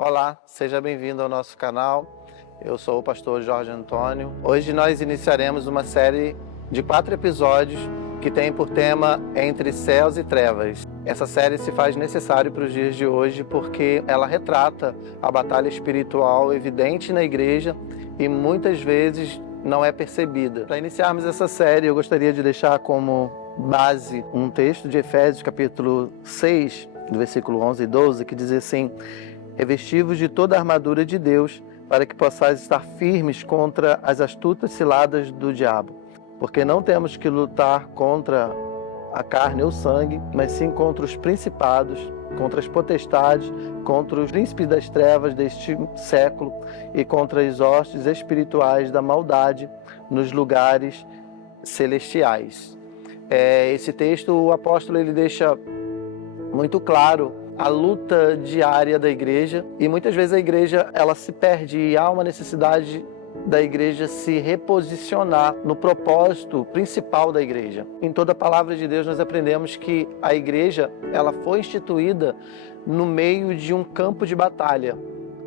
Olá, seja bem-vindo ao nosso canal. Eu sou o pastor Jorge Antônio. Hoje nós iniciaremos uma série de 4 episódios que tem por tema Entre Céus e Trevas. Essa série se faz necessária para os dias de hoje porque ela retrata a batalha espiritual evidente na igreja e muitas vezes não é percebida. Para iniciarmos essa série, eu gostaria de deixar como base um texto de Efésios capítulo 6, do versículo 11 e 12, que diz assim: revesti-vos de toda a armadura de Deus, para que possais estar firmes contra as astutas ciladas do diabo. Porque não temos que lutar contra a carne ou sangue, mas sim contra os principados, contra as potestades, contra os príncipes das trevas deste século e contra as hostes espirituais da maldade nos lugares celestiais. Esse texto, o apóstolo, ele deixa muito claro a luta diária da igreja, e muitas vezes a igreja ela se perde e há uma necessidade da igreja se reposicionar no propósito principal da igreja. Em toda a palavra de Deus nós aprendemos que a igreja ela foi instituída no meio de um campo de batalha.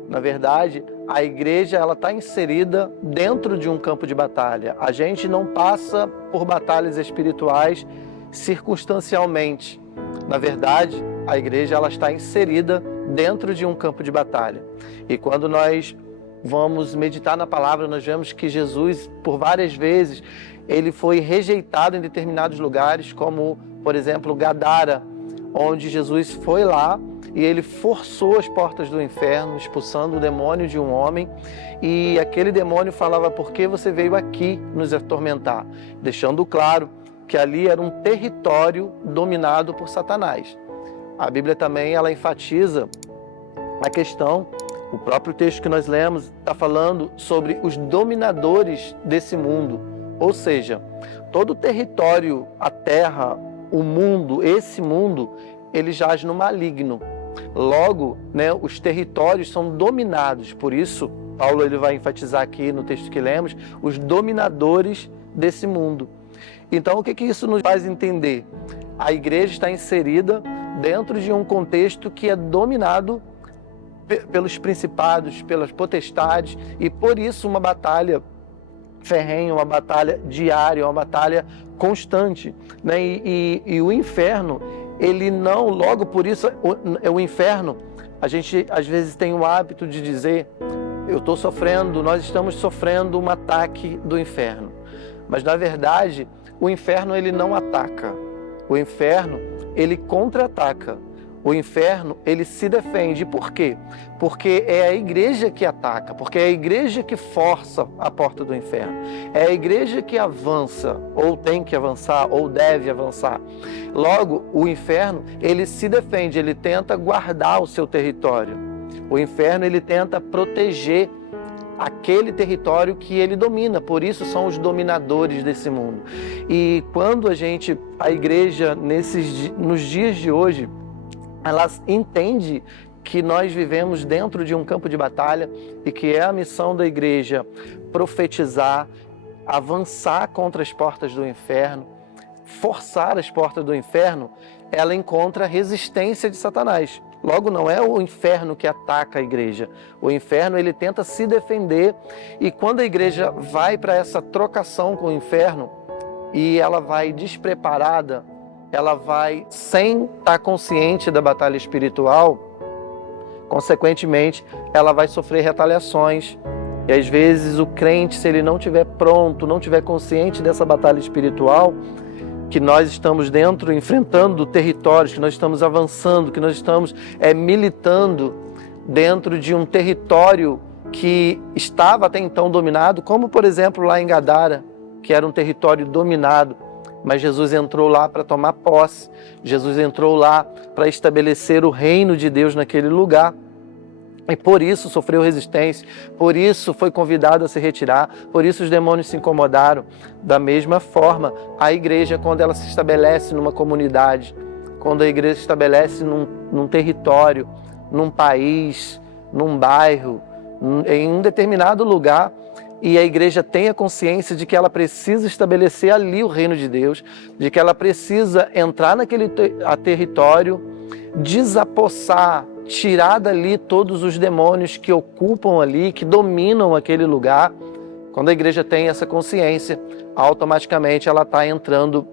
Na verdade, a igreja ela está inserida dentro de um campo de batalha. A gente não passa por batalhas espirituais circunstancialmente. Na verdade, a igreja ela está inserida dentro de um campo de batalha. E quando nós vamos meditar na palavra, nós vemos que Jesus, por várias vezes, ele foi rejeitado em determinados lugares, como, por exemplo, Gadara, onde Jesus foi lá e ele forçou as portas do inferno, expulsando o demônio de um homem, e aquele demônio falava: por que você veio aqui nos atormentar? Deixando claro que ali era um território dominado por Satanás. A Bíblia também ela enfatiza a questão, o próprio texto que nós lemos está falando sobre os dominadores desse mundo, ou seja, todo o território, a terra, o mundo, esse mundo, ele jaz no maligno. Logo, os territórios são dominados, por isso Paulo ele vai enfatizar aqui no texto que lemos, os dominadores desse mundo. Então, o que isso nos faz entender? A igreja está inserida dentro de um contexto que é dominado pelos principados, pelas potestades, e por isso uma batalha ferrenha, uma batalha diária, uma batalha constante. E o inferno, ele não, logo por isso, o inferno, a gente às vezes tem o hábito de dizer: eu estou sofrendo, nós estamos sofrendo um ataque do inferno. Mas na verdade, o inferno ele não ataca. O inferno, ele contra-ataca. O inferno, ele se defende. Por quê? Porque é a igreja que ataca, porque é a igreja que força a porta do inferno. É a igreja que avança, ou tem que avançar, ou deve avançar. Logo, o inferno, ele se defende, ele tenta guardar o seu território. O inferno, ele tenta proteger aquele território que ele domina, por isso são os dominadores desse mundo. E quando a igreja, nos dias de hoje, ela entende que nós vivemos dentro de um campo de batalha e que é a missão da igreja profetizar, avançar contra as portas do inferno, forçar as portas do inferno, ela encontra resistência de Satanás. Logo, não é o inferno que ataca a igreja. O inferno, ele tenta se defender, e quando a igreja vai para essa trocação com o inferno e ela vai despreparada, ela vai sem estar consciente da batalha espiritual, consequentemente, ela vai sofrer retaliações. E às vezes o crente, se ele não estiver pronto, não estiver consciente dessa batalha espiritual, que nós estamos dentro, enfrentando territórios, que nós estamos avançando, que nós estamos militando dentro de um território que estava até então dominado, como por exemplo lá em Gadara, que era um território dominado, mas Jesus entrou lá para tomar posse, Jesus entrou lá para estabelecer o reino de Deus naquele lugar. E por isso sofreu resistência, por isso foi convidado a se retirar, por isso os demônios se incomodaram. Da mesma forma, a igreja, quando ela se estabelece numa comunidade, quando a igreja se estabelece num território, num país, num bairro, em um determinado lugar, e a igreja tem a consciência de que ela precisa estabelecer ali o reino de Deus, de que ela precisa entrar naquele território, desapossar tirar dali todos os demônios que ocupam ali, que dominam aquele lugar. Quando a igreja tem essa consciência, automaticamente ela está entrando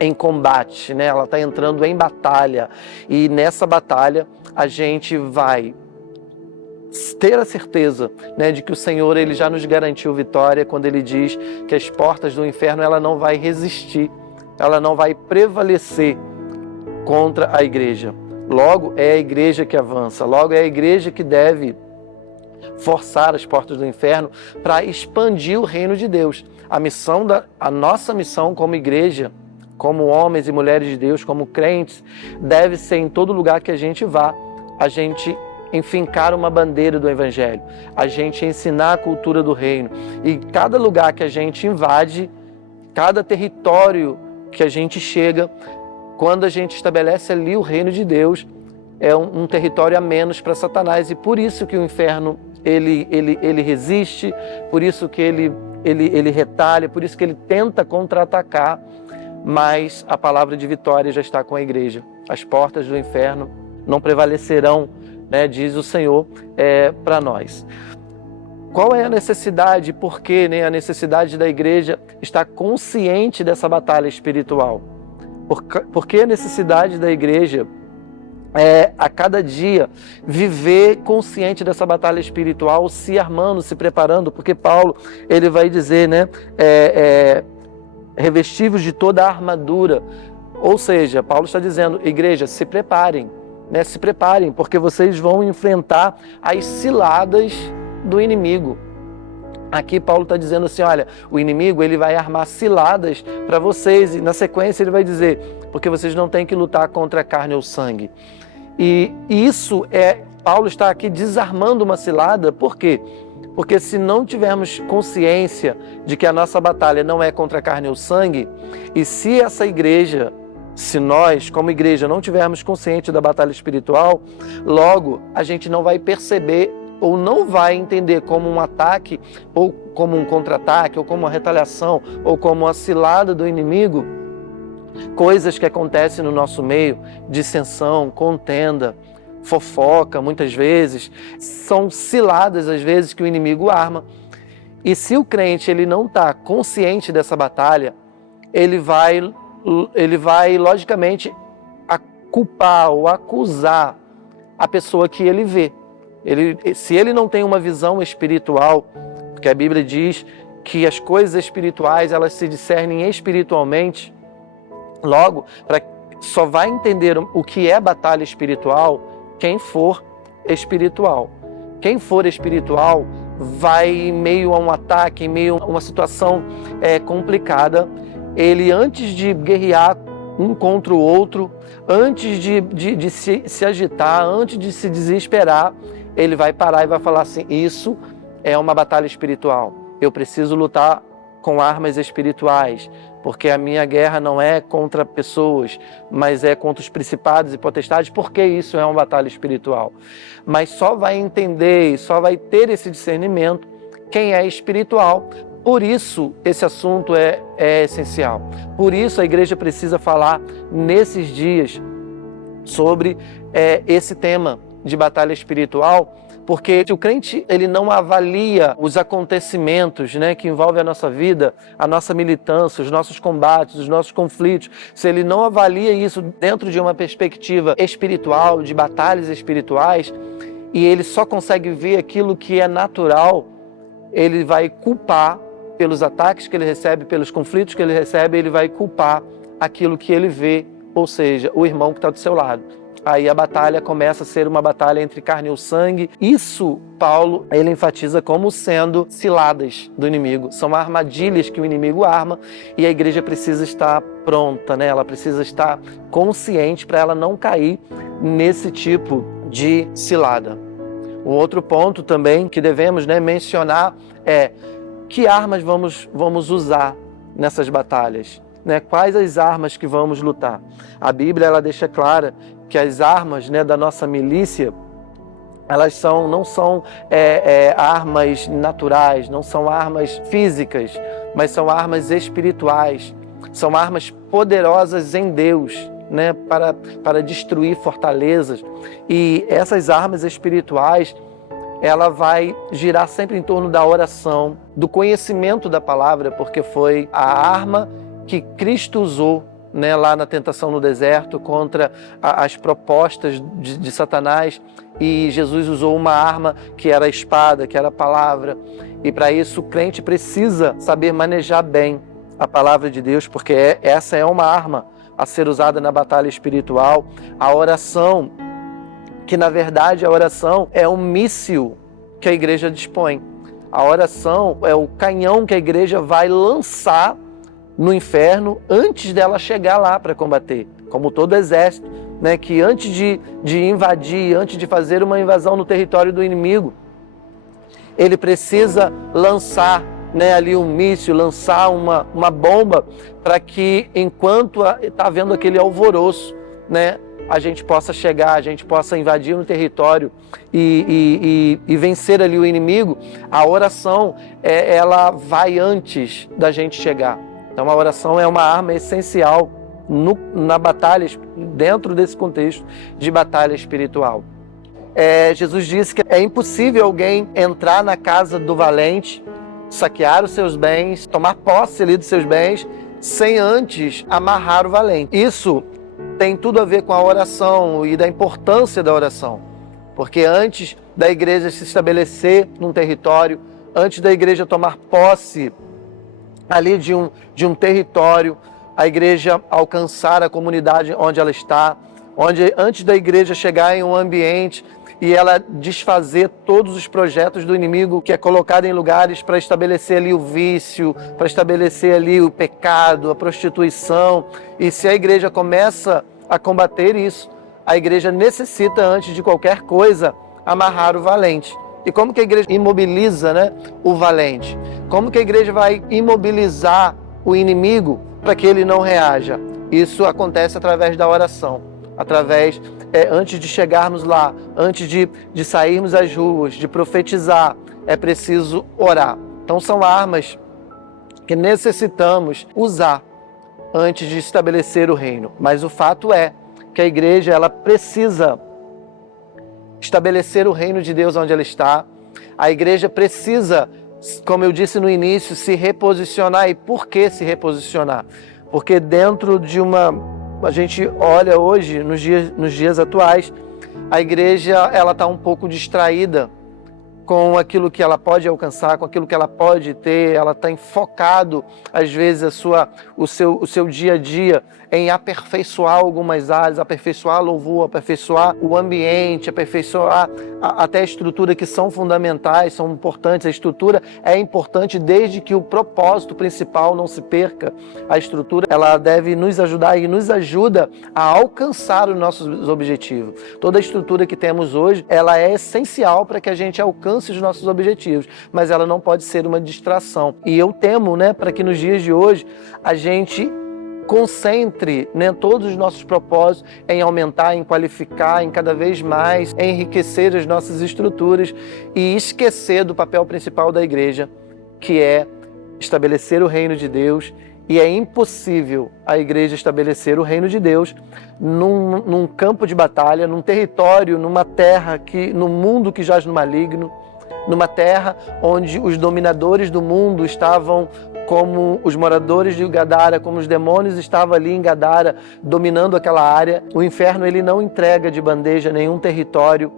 em combate, né? Ela está entrando em batalha. E nessa batalha a gente vai ter a certeza, né, de que o Senhor ele já nos garantiu vitória quando Ele diz que as portas do inferno ela não vai resistir, ela não vai prevalecer contra a igreja. Logo é a igreja que avança, logo é a igreja que deve forçar as portas do inferno para expandir o reino de Deus. A nossa missão como igreja, como homens e mulheres de Deus, como crentes, deve ser em todo lugar que a gente vá, a gente enfincar uma bandeira do Evangelho, a gente ensinar a cultura do reino. E cada lugar que a gente invade, cada território que a gente chega, quando a gente estabelece ali o reino de Deus, é um território a menos para Satanás. E por isso que o inferno ele resiste, por isso que ele retalha, por isso que ele tenta contra-atacar, mas a palavra de vitória já está com a igreja. As portas do inferno não prevalecerão, né, diz o Senhor, para nós. Qual é a necessidade? Por que, né, a necessidade da igreja estar consciente dessa batalha espiritual? Por que a necessidade da igreja a cada dia viver consciente dessa batalha espiritual, se armando, se preparando? Porque Paulo ele vai dizer, né, revestivos de toda a armadura. Ou seja, Paulo está dizendo, igreja, se preparem. Né, se preparem, porque vocês vão enfrentar as ciladas do inimigo. Aqui Paulo está dizendo assim, olha, o inimigo ele vai armar ciladas para vocês, e na sequência ele vai dizer, porque vocês não têm que lutar contra a carne ou sangue. E isso Paulo está aqui desarmando uma cilada. Por quê? Porque se não tivermos consciência de que a nossa batalha não é contra a carne ou sangue, e se essa igreja, se nós, como igreja, não tivermos consciente da batalha espiritual, logo a gente não vai perceber ou não vai entender como um ataque, ou como um contra-ataque, ou como uma retaliação, ou como uma cilada do inimigo, coisas que acontecem no nosso meio, dissensão, contenda, fofoca, muitas vezes, são ciladas às vezes que o inimigo arma. E se o crente ele não está consciente dessa batalha, ele vai logicamente culpar ou acusar a pessoa que ele vê. Se ele não tem uma visão espiritual, porque a Bíblia diz que as coisas espirituais elas se discernem espiritualmente, logo, só vai entender o que é batalha espiritual quem for espiritual. Quem for espiritual vai em meio a um ataque, em meio a uma situação complicada, ele antes de guerrear um contra o outro, antes de se agitar, antes de se desesperar, ele vai parar e vai falar assim, isso é uma batalha espiritual. Eu preciso lutar com armas espirituais, porque a minha guerra não é contra pessoas, mas é contra os principados e potestades, porque isso é uma batalha espiritual. Mas só vai entender e só vai ter esse discernimento quem é espiritual. Por isso, esse assunto é essencial. Por isso, a igreja precisa falar nesses dias sobre esse tema de batalha espiritual, porque se o crente ele não avalia os acontecimentos, né, que envolvem a nossa vida, a nossa militância, os nossos combates, os nossos conflitos, se ele não avalia isso dentro de uma perspectiva espiritual, de batalhas espirituais, e ele só consegue ver aquilo que é natural, ele vai culpar pelos ataques que ele recebe, pelos conflitos que ele recebe, ele vai culpar aquilo que ele vê, ou seja, o irmão que está do seu lado. Aí a batalha começa a ser uma batalha entre carne e sangue. Isso, Paulo, ele enfatiza como sendo ciladas do inimigo. São armadilhas que o inimigo arma e a igreja precisa estar pronta, né? Ela precisa estar consciente para ela não cair nesse tipo de cilada. Um outro ponto também que devemos, né, mencionar é que armas vamos usar nessas batalhas, né? Quais as armas que vamos lutar? A Bíblia ela deixa clara que as armas, né, da nossa milícia, elas não são armas naturais, não são armas físicas, mas são armas espirituais, são armas poderosas em Deus. né, para destruir fortalezas. E essas armas espirituais, ela vai girar sempre em torno da oração, do conhecimento da palavra, porque foi a arma que Cristo usou, né, lá na tentação no deserto contra as propostas de Satanás, e Jesus usou uma arma que era a espada, que era a palavra. E para isso o crente precisa saber manejar bem a palavra de Deus, porque essa é uma arma a ser usada na batalha espiritual. A oração, que na verdade a oração é um míssil que a igreja dispõe. A oração é o canhão que a igreja vai lançar no inferno antes dela chegar lá para combater. Como todo exército, né, que antes de invadir, antes de fazer uma invasão no território do inimigo, ele precisa lançar, né, ali um míssil, lançar uma bomba, para que enquanto está havendo aquele alvoroço, né, a gente possa chegar, a gente possa invadir no território e vencer ali o inimigo. A oração, ela vai antes da gente chegar. Então a oração é uma arma essencial na batalha, dentro desse contexto de batalha espiritual. Jesus disse que é impossível alguém entrar na casa do valente, saquear os seus bens, tomar posse ali dos seus bens, sem antes amarrar o valente. Isso tem tudo a ver com a oração e da importância da oração. Porque antes da igreja se estabelecer num território, antes da igreja tomar posse ali de um território, a igreja alcançar a comunidade onde ela está, antes da igreja chegar em um ambiente e ela desfazer todos os projetos do inimigo que é colocado em lugares para estabelecer ali o vício, para estabelecer ali o pecado, a prostituição. E se a igreja começa a combater isso, a igreja necessita, antes de qualquer coisa, amarrar o valente. E como que a igreja imobiliza, né, o valente? Como que a igreja vai imobilizar o inimigo para que ele não reaja? Isso acontece através da oração, através, antes de chegarmos lá, antes de sairmos às ruas, de profetizar, é preciso orar. Então são armas que necessitamos usar antes de estabelecer o reino. Mas o fato é que a igreja, ela precisa estabelecer o reino de Deus onde ela está. A igreja precisa, como eu disse no início, se reposicionar. E por que se reposicionar? Porque dentro de a gente olha hoje, nos dias atuais, a igreja, ela está um pouco distraída com aquilo que ela pode alcançar, com aquilo que ela pode ter. Ela está enfocado, às vezes, o seu dia a dia em aperfeiçoar algumas áreas, aperfeiçoar louvor, aperfeiçoar o ambiente, aperfeiçoar até a estrutura, que são fundamentais, são importantes. A estrutura é importante desde que o propósito principal não se perca. A estrutura, ela deve nos ajudar e nos ajuda a alcançar os nossos objetivos. Toda a estrutura que temos hoje, ela é essencial para que a gente alcance os nossos objetivos, mas ela não pode ser uma distração. E eu temo, né, para que nos dias de hoje a gente concentre, né, todos os nossos propósitos em aumentar, em qualificar, em cada vez mais enriquecer as nossas estruturas e esquecer do papel principal da igreja, que é estabelecer o reino de Deus. E é impossível a igreja estabelecer o reino de Deus num campo de batalha, num território, numa terra, num mundo que jaz no maligno, numa terra onde os dominadores do mundo estavam como os moradores de Gadara, como os demônios estavam ali em Gadara, dominando aquela área. O inferno, ele não entrega de bandeja nenhum território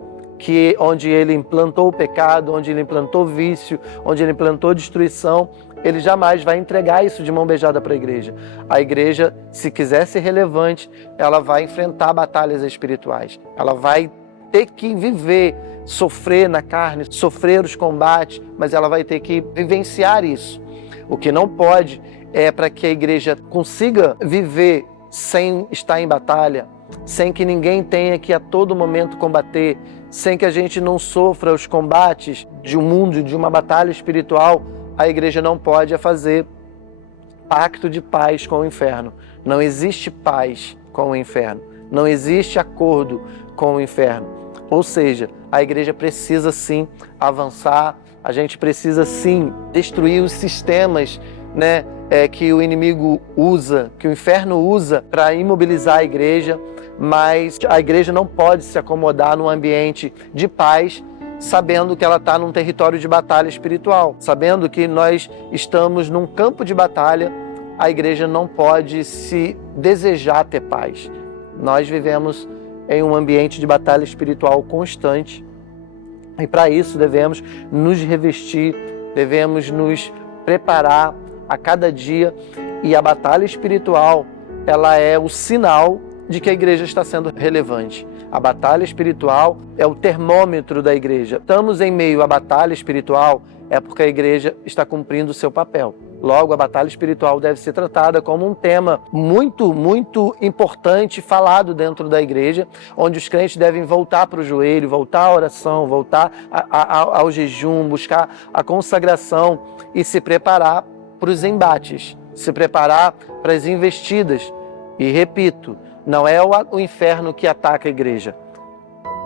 onde ele implantou o pecado, onde ele implantou vício, onde ele implantou destruição. Ele jamais vai entregar isso de mão beijada para a igreja. A igreja, se quiser ser relevante, ela vai enfrentar batalhas espirituais. Ela vai ter que viver, sofrer na carne, sofrer os combates, mas ela vai ter que vivenciar isso. O que não pode é, para que a igreja consiga viver sem estar em batalha, sem que ninguém tenha que a todo momento combater, sem que a gente não sofra os combates de um mundo, de uma batalha espiritual, a igreja não pode fazer pacto de paz com o inferno. Não existe paz com o inferno. Não existe acordo com o inferno. Ou seja, a igreja precisa sim avançar, a gente precisa sim destruir os sistemas, né, que o inimigo usa, que o inferno usa para imobilizar a igreja, mas a igreja não pode se acomodar num ambiente de paz, sabendo que ela está num território de batalha espiritual, sabendo que nós estamos num campo de batalha. A igreja não pode se desejar ter paz. Nós vivemos em um ambiente de batalha espiritual constante e para isso devemos nos revestir, devemos nos preparar a cada dia, e a batalha espiritual, ela é o sinal de que a igreja está sendo relevante. A batalha espiritual é o termômetro da igreja. Estamos em meio à batalha espiritual é porque a igreja está cumprindo o seu papel. Logo, a batalha espiritual deve ser tratada como um tema muito, muito importante, falado dentro da igreja, onde os crentes devem voltar para o joelho, voltar à oração, voltar ao jejum, buscar a consagração e se preparar para os embates, se preparar para as investidas. E repito, não é o inferno que ataca a igreja.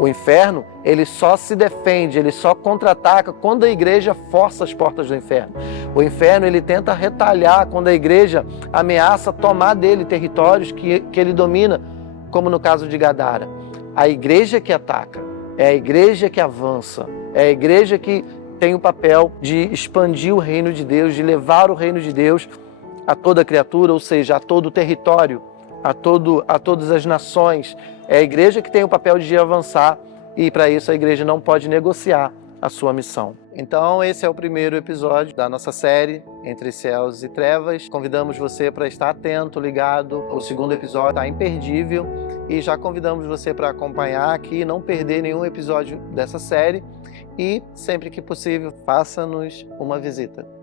O inferno, ele só se defende, ele só contra-ataca quando a igreja força as portas do inferno. O inferno, ele tenta retalhar quando a igreja ameaça tomar dele territórios que ele domina, como no caso de Gadara. A igreja que ataca, é a igreja que avança, é a igreja que tem o papel de expandir o reino de Deus, de levar o reino de Deus a toda criatura, ou seja, a todo o território, a todas as nações. É a igreja que tem o papel de avançar, e para isso a igreja não pode negociar a sua missão. Então esse é o primeiro episódio da nossa série Entre Céus e Trevas. Convidamos você para estar atento, ligado. O segundo episódio está imperdível e já convidamos você para acompanhar aqui e não perder nenhum episódio dessa série. E sempre que possível, faça-nos uma visita.